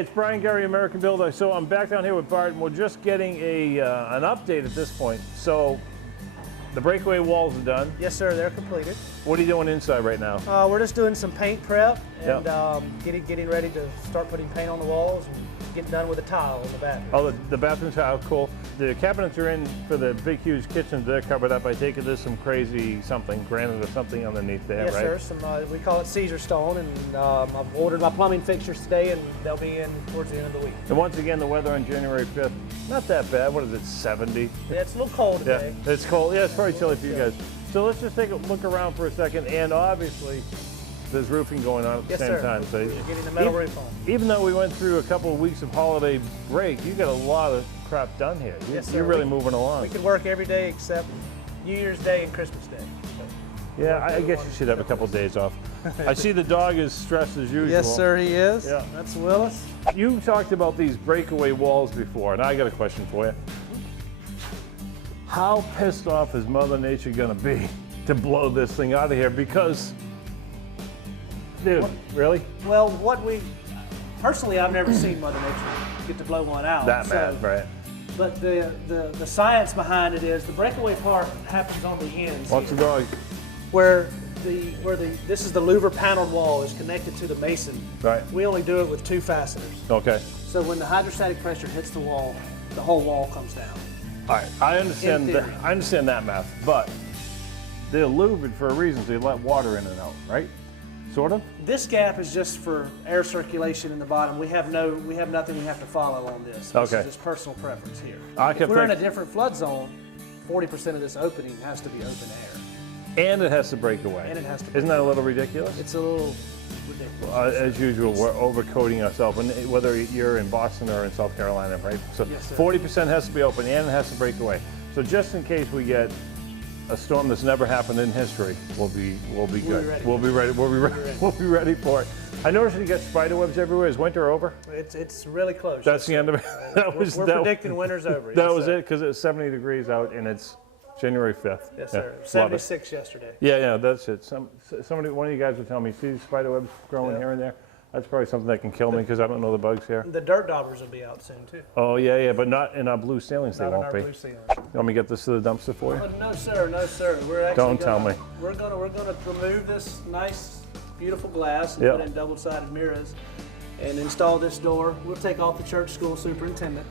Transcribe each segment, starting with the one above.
Hey, it's Brian Gurry, American Builder. So I'm back down here with Bart, and we're just getting an update at this point. So the breakaway walls are done. Yes, sir. They're completed. What are you doing inside right now? We're just doing some paint prep and getting ready to start putting paint on the walls and getting done with the tile in the bathroom. Oh, the bathroom tile, cool. The cabinets are in for the big, huge kitchens. They're covered up. I take it there's some crazy something, granite or something underneath there, yes, right? Yes, sir. Some, we call it Caesar stone, and I've ordered my plumbing fixtures today, and they'll be in towards the end of the week. And once again, the weather on January 5th, not that bad. What is it, 70? Yeah, it's a little cold today. Yeah, it's cold. Yeah, it's probably chilly for you guys. So let's just take a look around for a second, and obviously, there's roofing going on at the same time. So we're getting the metal roof on. Even though we went through a couple of weeks of holiday break, you got a lot of crap done here. Yes, sir. You're really moving along. We could work every day except New Year's Day and Christmas Day. So yeah, I guess you should have a couple of days off. I see the dog is stressed as usual. Yes, sir, he is. Yeah. That's Willis. You talked about these breakaway walls before, and I got a question for you. How pissed off is Mother Nature gonna be to blow this thing out of here? Because, dude, really? Well, personally, I've never seen Mother Nature get to blow one out. That mad, right? But the science behind it is the breakaway part happens on the ends. What's the dog? Where this is the louver paneled wall is connected to the mason. Right. We only do it with 2 fasteners. Okay. So when the hydrostatic pressure hits the wall, the whole wall comes down. All right, I understand that math, but they're louvered for a reason, so you let water in and out, right? Sort of? This gap is just for air circulation in the bottom. We have nothing we have to follow on this. Okay. This is just personal preference here. If we're in a different flood zone, 40% of this opening has to be open air. And it has to break away. And it has to. Isn't that a little ridiculous? It's a little ridiculous. As usual, we're overcoating ourselves, and whether you're in Boston or in South Carolina, right? So yes, 40% has to be open, and it has to break away. So just in case we get a storm that's never happened in history, we'll be good. We'll be ready for it. I noticed you got spider webs everywhere. Is winter over? It's really close. That's the end of it. We're predicting winter's over. That was it, because it's 70 degrees out, and it's January 5th. Yes, sir. 76 yesterday. Yeah, that's it. One of you guys would tell me, see spider webs growing here and there? That's probably something that can kill me because I don't know the bugs here. The dirt daubers will be out soon too. Oh yeah, but not in our blue ceilings. They won't be. Blue ceilings. You want me to get this to the dumpster for you? No, sir. No, sir. We're actually don't tell me. We're gonna remove this nice, beautiful glass and put in double-sided mirrors, and install this door. We'll take off the church school superintendent.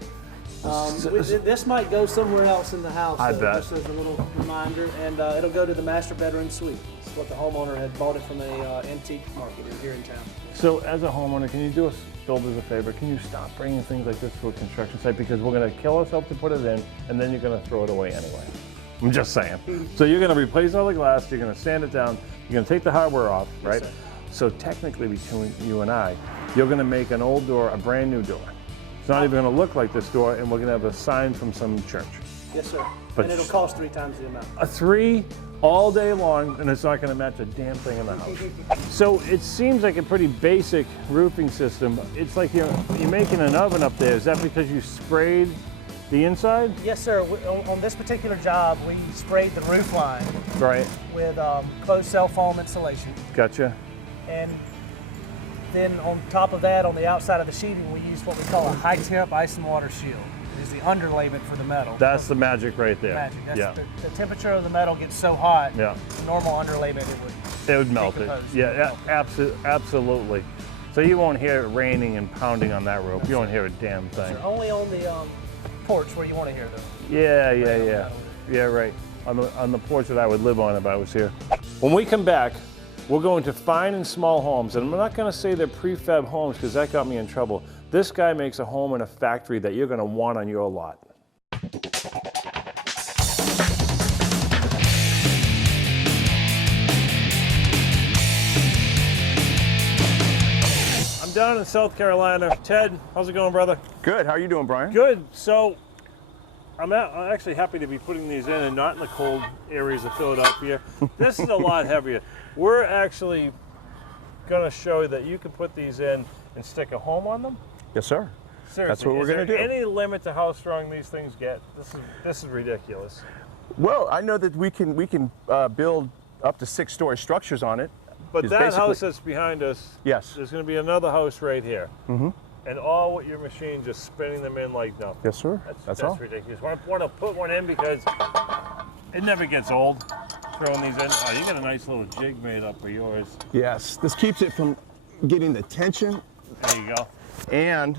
This might go somewhere else in the house. I bet. Just as a little reminder, and it'll go to the master bedroom suite. It's what the homeowner had bought it from a antique market here in town. So as a homeowner, can you do us builders a favor? Can you stop bringing things like this to a construction site, because we're going to kill ourselves to put it in, and then you're going to throw it away anyway. I'm just saying. So you're going to replace all the glass, you're going to sand it down, you're going to take the hardware off, right? Yes, so technically between you and I, you're going to make an old door a brand new door. It's not even going to look like this door, and we're going to have a sign from some church. Yes, sir. But and it'll cost 3 times the amount. A 3 all day long, and it's not going to match a damn thing in the house. So it seems like a pretty basic roofing system. It's like you're making an oven up there. Is that because you sprayed the inside? Yes, sir. On this particular job, we sprayed the roof line with closed cell foam insulation. Gotcha. And then on top of that, on the outside of the sheeting, we use what we call a high-temp ice and water shield. It is the underlayment for the metal. That's the magic right there. Magic. That's the temperature of the metal gets so hot, normal underlayment, it would melt it. Yeah, absolutely. So you won't hear it raining and pounding on that roof. You won't hear a damn thing. So only on the porch where you want to hear them. Yeah, right. On the porch that I would live on if I was here. When we come back, we're going to fine and small homes, and I'm not going to say they're prefab homes because that got me in trouble. This guy makes a home in a factory that you're going to want on your lot. I'm down in South Carolina. Ted, how's it going, brother? Good. How are you doing, Brian? Good. So I'm actually happy to be putting these in and not in the cold areas of Philadelphia. This is a lot heavier. We're actually going to show you that you can put these in and stick a home on them. Yes, sir. Seriously, that's what we're going to do. Is there any limit to how strong these things get? This is ridiculous. Well, I know that we can build up to 6-story structures on it. But that house that's behind us, yes, there's going to be another house right here. Mm-hmm. And all with your machine just spinning them in like nothing. Yes, sir. That's all. ridiculous. I want to put one in because it never gets old throwing these in. Oh, you got a nice little jig made up for yours. Yes, this keeps it from getting the tension. There you go. And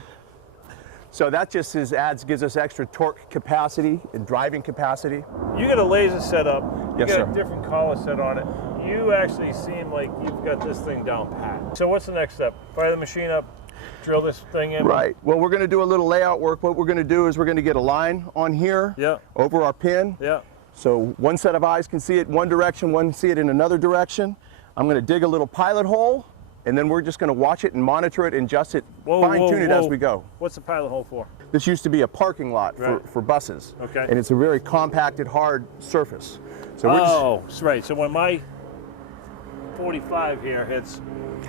so that just gives us extra torque capacity and driving capacity. You got a laser set up. You Yes, got sir. a different collar set on it. You actually seem like you've got this thing down pat. So what's the next step? Fire the machine up, drill this thing in. Right. Well, we're going to do a little layout work. What we're going to do is we're going to get a line on here over our pin. Yeah. So one set of eyes can see it one direction, one see it in another direction. I'm going to dig a little pilot hole, and then we're just going to watch it and monitor it and adjust it, fine-tune it as we go. What's the pilot hole for? This used to be a parking lot for buses. Okay. And it's a very compacted, hard surface. So we're just, right. So when my 45 here hits,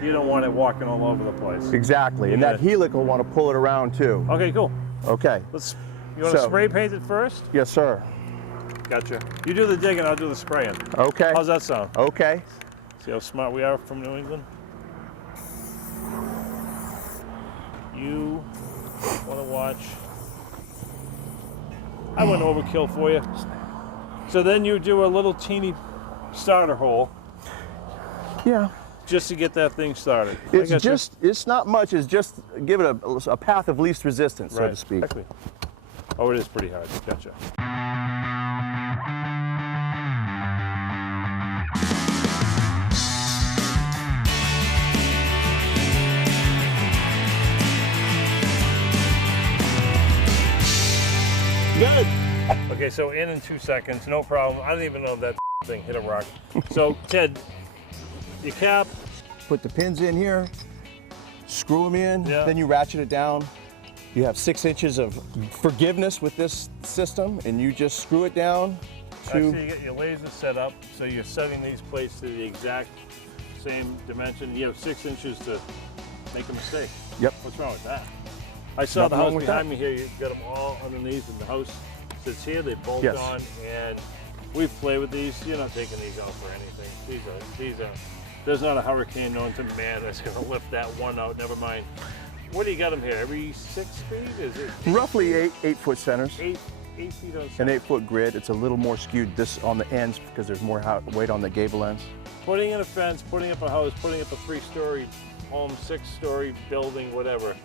you don't want it walking all over the place. exactly. And that helic will want to pull it around too. Okay, cool. Okay. You want to spray paint it first? Yes, sir. Gotcha. You do the digging, I'll do the spraying. Okay. How's that sound? Okay. See how smart we are from New England? You want to watch. I went overkill for you. So then you do a little teeny starter hole. Yeah. Just to get that thing started. It's not much, it's just give it a path of least resistance, so to speak. Exactly. Oh, it is pretty hard. Gotcha. Good. Okay, so in 2 seconds, no problem. I don't even know if that thing hit a rock. So, Ted, your cap. Put the pins in here, screw them in, then you ratchet it down. You have 6 inches of forgiveness with this system, and you just screw it down to... Actually, you get your laser set up, so you're setting these plates to the exact same dimension. You have 6 inches to make a mistake. Yep. What's wrong with that? I saw the house behind me here. You've got them all underneath, and the house sits here. They bolt on, and we've played with these. You're not taking these out for anything. These are. There's not a hurricane known to man that's going to lift that one out. Never mind. What do you got them here? Every 6 feet? Is it roughly 8-foot centers? 8 feet on An 8-foot grid. It's a little more skewed this on the ends because there's more weight on the gable ends. Putting in a fence, putting up a house, putting up a 3-story home, 6-story building, whatever.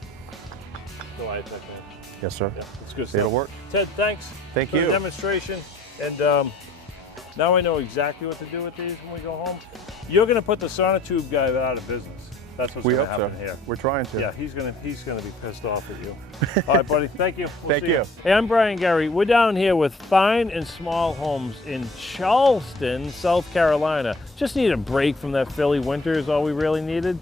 GoliathTech, man. Yes, sir. Yeah, it's good stuff. It'll work. Ted, thanks. Thank for you. the demonstration. And now I know exactly what to do with these when we go home. You're going to put the sonotube guy out of business. That's what's going to happen here. We're trying to. Yeah, he's gonna be pissed off at you. All right, buddy. Thank you. We'll Thank see you. Hey, I'm Brian Gurry. We're down here with Fine and Small Homes in Charleston, South Carolina. Just need a break from that Philly winter is all we really needed.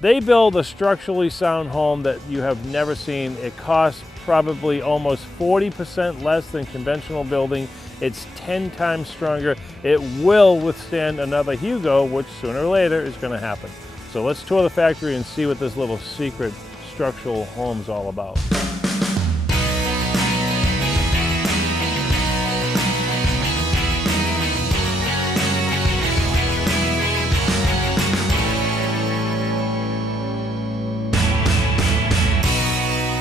They build a structurally sound home that you have never seen. It costs probably almost 40% less than conventional building. It's 10 times stronger. It will withstand another Hugo, which sooner or later is going to happen. So let's tour the factory and see what this little secret structural home's all about.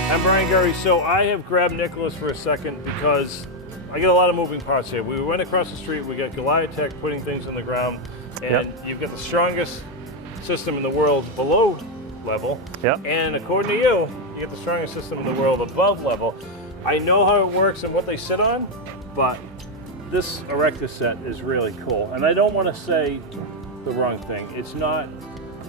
I'm Brian Gurry. So I have grabbed Nicholas for a second because I get a lot of moving parts here. We went across the street, we got GoliathTech putting things on the ground, and you've got the strongest system in the world below level. And according to you, you get the strongest system in the world above level. I know how it works and what they sit on, but this Erector set is really cool. And I don't want to say the wrong thing. It's not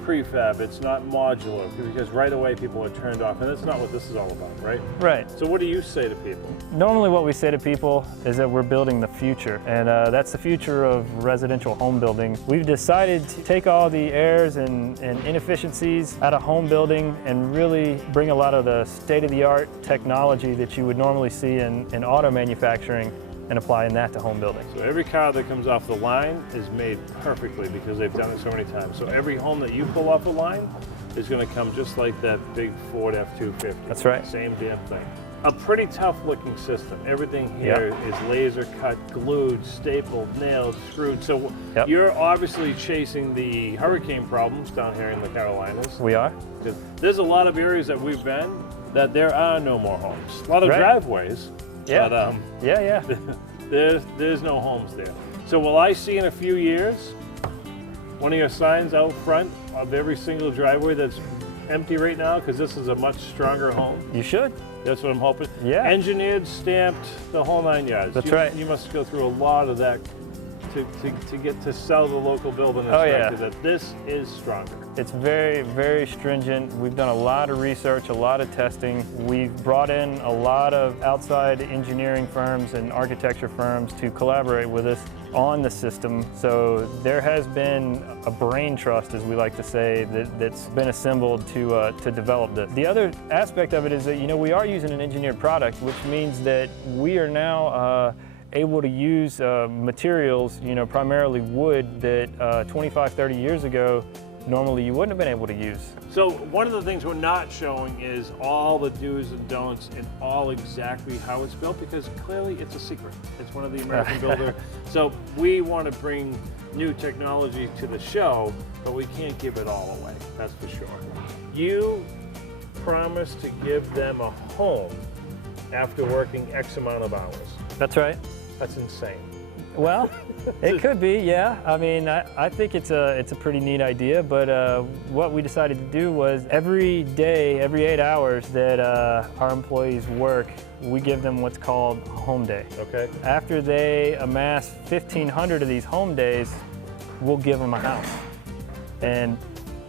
prefab, it's not modular, because right away people are turned off, and that's not what this is all about, right? Right. So what do you say to people? Normally what we say to people is that we're building the future, and that's the future of residential home building. We've decided to take all the errors and inefficiencies out of home building and really bring a lot of the state-of-the-art technology that you would normally see in auto manufacturing and applying that to home building. So every car that comes off the line is made perfectly because they've done it so many times. So every home that you pull off the line is going to come just like that big Ford F-250. That's right. Same damn thing. a pretty tough looking system. Everything here is laser cut, glued, stapled, nailed, screwed. So you're obviously chasing the hurricane problems down here in the Carolinas. We are. There's a lot of areas that we've been that there are no more homes. A lot of driveways. Yeah. But, there's no homes there. So will I see in a few years one of your signs out front of every single driveway that's empty right now, because this is a much stronger home? You should. That's what I'm hoping. Yeah. Engineered, stamped, the whole 9 yards. That's right. You must go through a lot of that to get to sell the local building inspector that this is stronger. It's very, very stringent. We've done a lot of research, a lot of testing. We've brought in a lot of outside engineering firms and architecture firms to collaborate with us on the system. So there has been a brain trust, as we like to say, that's been assembled to develop this. The other aspect of it is that, you know, we are using an engineered product, which means that we are now able to use materials, you know, primarily wood that 25, 30 years ago, normally you wouldn't have been able to use. So one of the things we're not showing is all the do's and don'ts and all exactly how it's built, because clearly it's a secret. It's one of the American Builder. So we want to bring new technology to the show, but we can't give it all away, that's for sure. You promised to give them a home after working X amount of hours. That's right. That's insane. Well, it could be, yeah. I mean, I think it's a pretty neat idea, but what we decided to do was every day, every 8 hours that our employees work, we give them what's called home day. Okay. After they amass 1,500 of these home days, we'll give them a house. And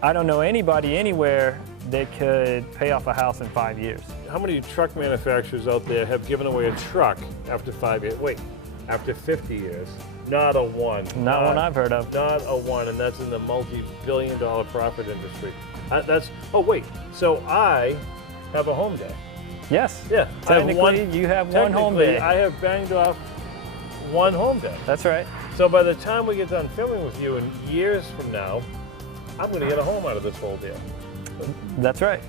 I don't know anybody anywhere that could pay off a house in 5 years. How many truck manufacturers out there have given away a truck after 5 years? Wait, after 50 years? Not a one. Not one I've heard of. Not a one, and that's in the multi-billion-dollar profit industry. Oh wait, so I have a home day. Yes. Yeah. Technically, you have one home day. I have banged off one home day. That's right. So by the time we get done filming with you in years from now, I'm going to get a home out of this whole deal. That's right.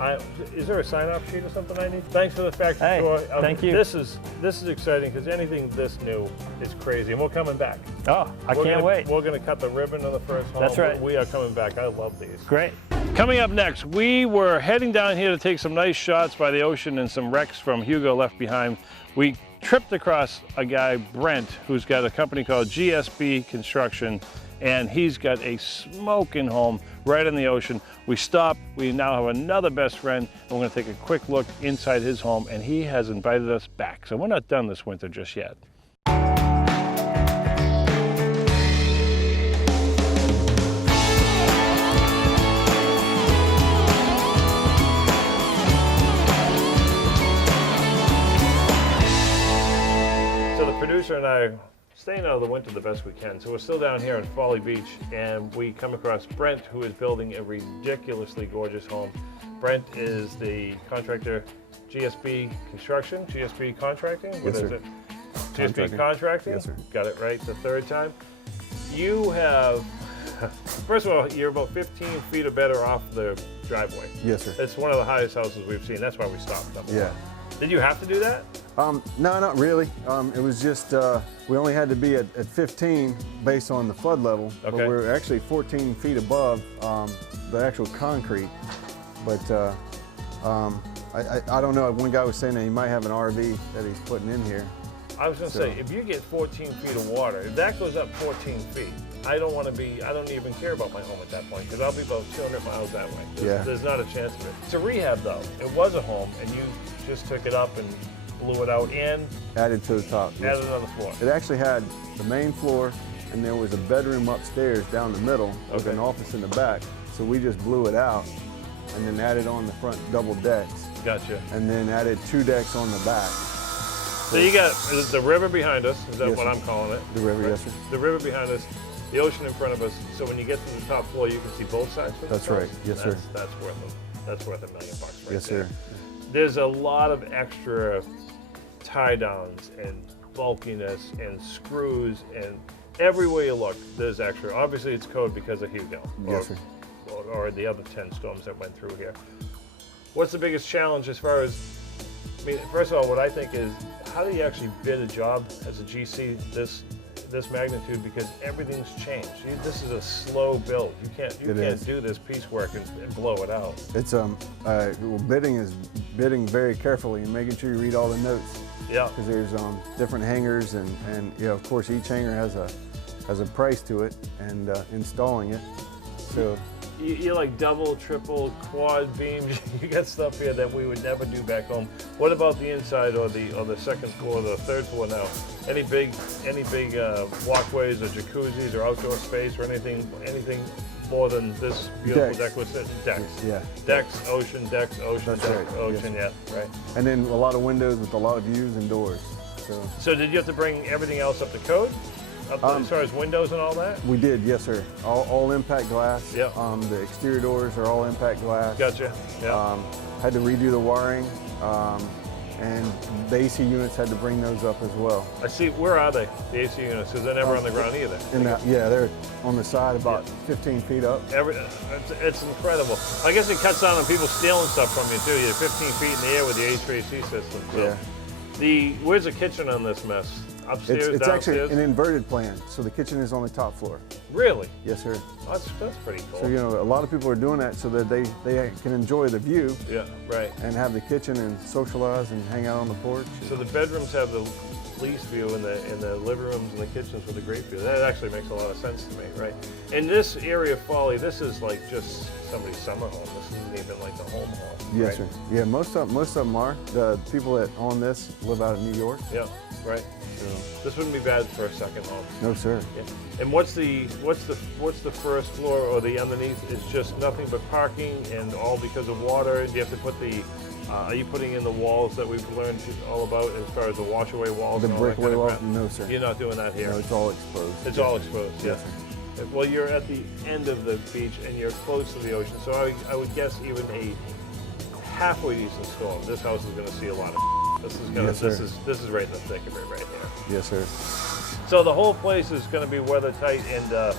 Is there a sign-off sheet or something I need? Thanks for the factory tour. Thank you. This is exciting, because anything this new is crazy, and we're coming back. Oh, I can't wait. We're going to cut the ribbon on the first home. That's right. We are coming back. I love these. Great. Coming up next, we were heading down here to take some nice shots by the ocean and some wrecks from Hugo Left Behind. We tripped across a guy, Brent, who's got a company called GSB Construction, and he's got a smoking home right in the ocean. We stopped, we now have another best friend, and we're gonna take a quick look inside his home, and he has invited us back. So we're not done this winter just yet. So the producer and I are staying out of the winter the best we can. So we're still down here in Folly Beach, and we come across Brent, who is building a ridiculously gorgeous home. Brent is the contractor, GSB Construction, GSB Contracting? What is it? GSB Contracting? Yes, sir. Got it right the third time. You have, first of all, you're about 15 feet or better off the driveway. Yes, sir. It's one of the highest houses we've seen. That's why we stopped. Yeah. Did you have to do that? No, not really. It was just, we only had to be at 15 based on the flood level, but Okay. we're actually 14 feet above the actual concrete. But I don't know, one guy was saying that he might have an RV that he's putting in here. I was going to say, if you get 14 feet of water, if that goes up 14 feet, I don't even care about my home at that point, because I'll be about 200 miles that way. There's not a chance of it. It's a rehab though. It was a home, and you just took it up and blew it out and Added to the top. Yes, added sir. on the floor. It actually had the main floor, and there was a bedroom upstairs down the middle with an office in the back. So we just blew it out and then added on the front double decks, Gotcha. and then added 2 decks on the back. So you got the river behind us, is that Yes, what sir. I'm calling it? The river, yes, sir. The river behind us, the ocean in front of us, so when you get to the top floor, you can see both sides of the That's house. right. Yes, sir. That's worth $1 million right Yes, there. sir. There's a lot of extra tie downs and bulkiness and screws, and everywhere you look, there's extra. Obviously, it's code because of Hugo. Yes, sir. Or the other 10 storms that went through here. What's the biggest challenge as far as I mean, first of all, what I think is, how do you actually bid a job as a GC this magnitude? Because everything's changed. This is a slow build. You can't do this piecework and blow it out. It's well, bidding is bidding very carefully and making sure you read all the notes. Yeah. Because there's different hangers and you know, of course each hanger has a price to it, and installing it. So you're like double, triple, quad beams. You got stuff here that we would never do back home. What about the inside or the second floor, the third floor now? Any big walkways or jacuzzis or outdoor space or anything more than this beautiful deck was sitting? Decks. Yeah. Decks, ocean, That's decks, right. ocean, Yes. yeah, right. And then a lot of windows with a lot of views and doors. So did you have to bring everything else up to code? As far as windows and all that? We did, yes sir. All impact glass. Yeah. The exterior doors are all impact glass. Gotcha. Yeah. Had to redo the wiring, and the AC units had to bring those up as well. I see. Where are they? The AC units? Because they're never on the ground either. Yeah, they're on the side about 15 feet up. It's incredible. I guess it cuts down on people stealing stuff from you too. You're 15 feet in the air with the HVAC system. So Yeah. Where's the kitchen on this mess? Upstairs, It's downstairs? actually an inverted plan, so the kitchen is on the top floor. Really? Yes, sir. That's pretty cool. So, you know, a lot of people are doing that so that they can enjoy the view. Yeah, right. And have the kitchen and socialize and hang out on the porch. So the bedrooms have the least view, and the living rooms and the kitchens with a great view. That actually makes a lot of sense to me, right? And this area of Folly, this is like just somebody's summer home. This isn't even like the home home. Yes, right? sir. Yeah, most of them are. The people that own this live out in New York. Yeah, right. So. This wouldn't be bad for a second home. No, sir. Yeah. And what's the first floor or the underneath? It's just nothing but parking and all because of water. Do you have to put the? Are you putting in the walls that we've learned all about as far as the washaway walls? The and all that breakaway kind of wall? crap? No, sir. You're not doing that here. No, it's all exposed. It's all exposed. Yes, sir. Well, you're at the end of the beach and you're close to the ocean, so I would guess even a halfway decent storm, this house is going to see a lot of. This is right in the thick of it right here. Yes, sir. So the whole place is going to be weather tight, and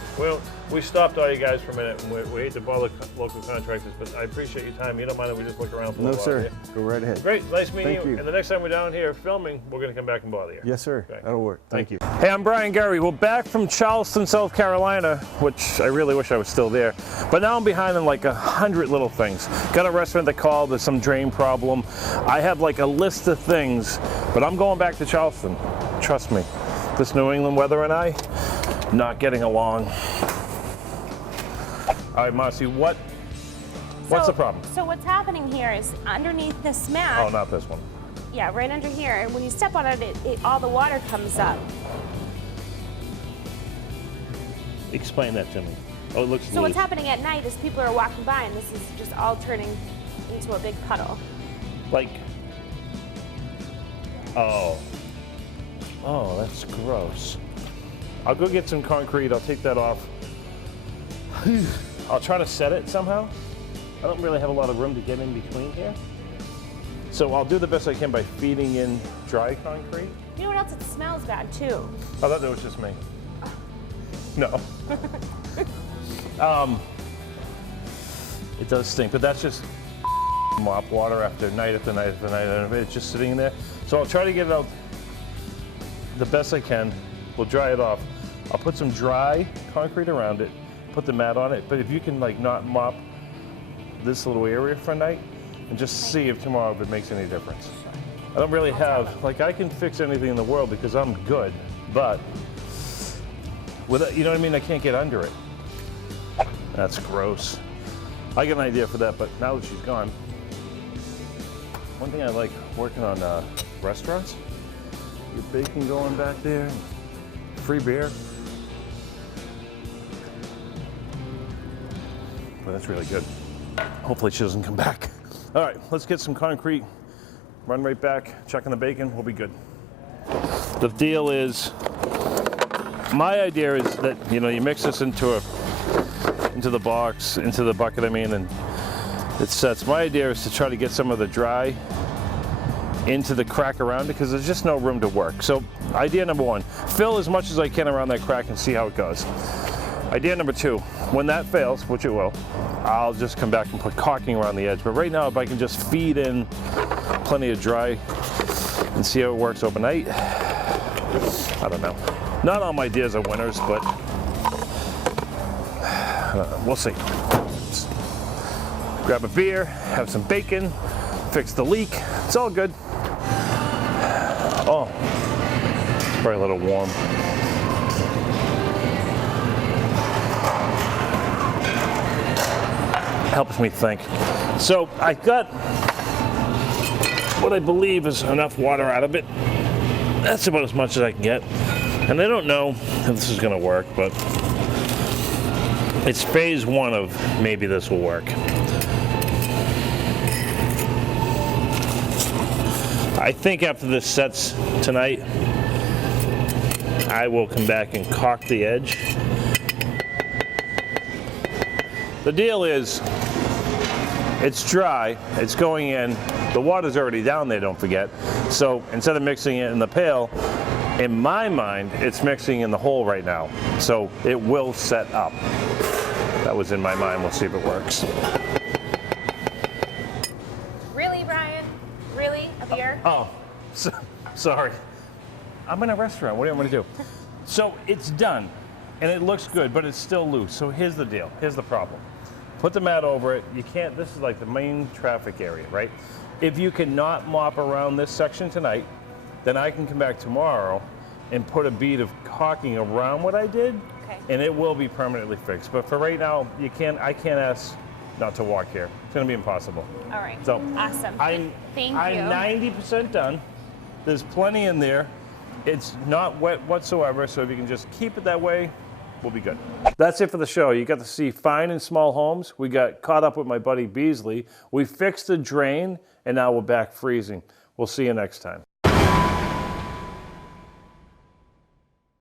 we stopped all you guys for a minute, and we hate to bother local contractors, but I appreciate your time. You don't mind if we just look around for a No, little sir. while? Go right ahead. Great, nice meeting Thank you. And the next time we're down here filming, we're going to come back and bother you. Yes, sir. Okay. That'll work. Thank you. Hey, I'm Brian Gurry. We're back from Charleston, South Carolina, which I really wish I was still there. But now I'm behind in like 100 little things. Got a restaurant that called, there's some drain problem. I have like a list of things, but I'm going back to Charleston. Trust me. This New England weather and I, not getting along. All right, Marcy, what's the problem? So what's happening here is underneath this mat. Oh, not this one. Yeah, right under here. And when you step on it, all the water comes up. Explain that to me. Oh, it looks So what's happening at night is people are walking by and this is just all turning into a big puddle. Like, oh, that's gross. I'll go get some concrete. I'll take that off. I'll try to set it somehow. I don't really have a lot of room to get in between here. So I'll do the best I can by feeding in dry concrete. You know what else? It smells bad too. I thought that was just me. No. It does stink, but that's just mop water after night after night after night, and it's just sitting in there. So I'll try to get it out the best I can. We'll dry it off. I'll put some dry concrete around it, put the mat on it, but if you can like not mop this little area for a night and just see if tomorrow if it makes any difference. I don't really have, like I can fix anything in the world because I'm good, but you know what I mean? I can't get under it. That's gross. I got an idea for that, but now that she's gone, one thing I like working on restaurants, your bacon going back there, free beer. Well, that's really good. Hopefully she doesn't come back. All right, let's get some concrete, run right back, check on the bacon, we'll be good. The deal is, my idea is that, you know, you mix this into the box, into the bucket, I mean, and it sets. My idea is to try to get some of the dry into the crack around it because there's just no room to work. So idea number one, fill as much as I can around that crack and see how it goes. Idea number two, when that fails, which it will, I'll just come back and put caulking around the edge. But right now, if I can just feed in plenty of dry and see how it works overnight. I don't know. Not all my deers are winners, but we'll see. Grab a beer, have some bacon, fix the leak. It's all good. Oh, probably a little warm. Helps me think. So I got what I believe is enough water out of it. That's about as much as I can get. And I don't know if this is gonna work, but it's phase one of maybe this will work. I think after this sets tonight, I will come back and caulk the edge. The deal is, it's dry, it's going in, the water's already down there, don't forget. So instead of mixing it in the pail, in my mind, it's mixing in the hole right now. So it will set up. That was in my mind, we'll see if it works. Really, Brian? Really? A beer? Oh, sorry. I'm in a restaurant, what do you want me to do? So it's done, and it looks good, but it's still loose. So here's the deal, here's the problem. Put the mat over it, you can't, this is like the main traffic area, right? If you cannot mop around this section tonight, then I can come back tomorrow and put a bead of caulking around what I did, Okay. and it will be permanently fixed. But for right now, I can't ask not to walk here. It's gonna be impossible. All right. So Awesome. I'm Thank you. 90% done. There's plenty in there. It's not wet whatsoever, so if you can just keep it that way, we'll be good. That's it for the show. You got to see fine and small homes. We got caught up with my buddy Beasley. We fixed the drain, and now we're back freezing. We'll see you next time.